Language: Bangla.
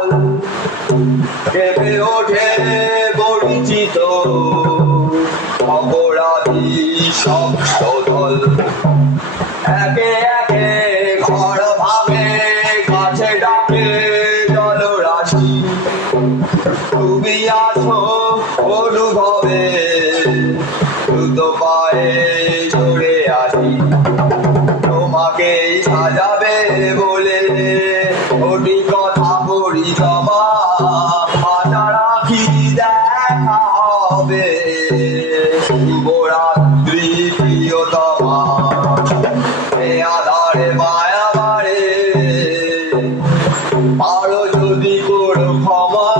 জল কেঁপে ওঠে পরিচিত অপরাধী শব্দদল। একে একে ঘর ভাঙে, কাছে ডাকে জলরাশি। তুমি আছো অনুভবে, দ্রুত পায়ে চড়ে আসি। তোমাকেই সাজাবে বলে ওটি কথা বলি জমা। আশা রাখি দেখা হবে, শুভরাত্রি প্রিয়তমা। এ আধারে মায়া বাড়ে, আরো যদি করো ক্ষমা।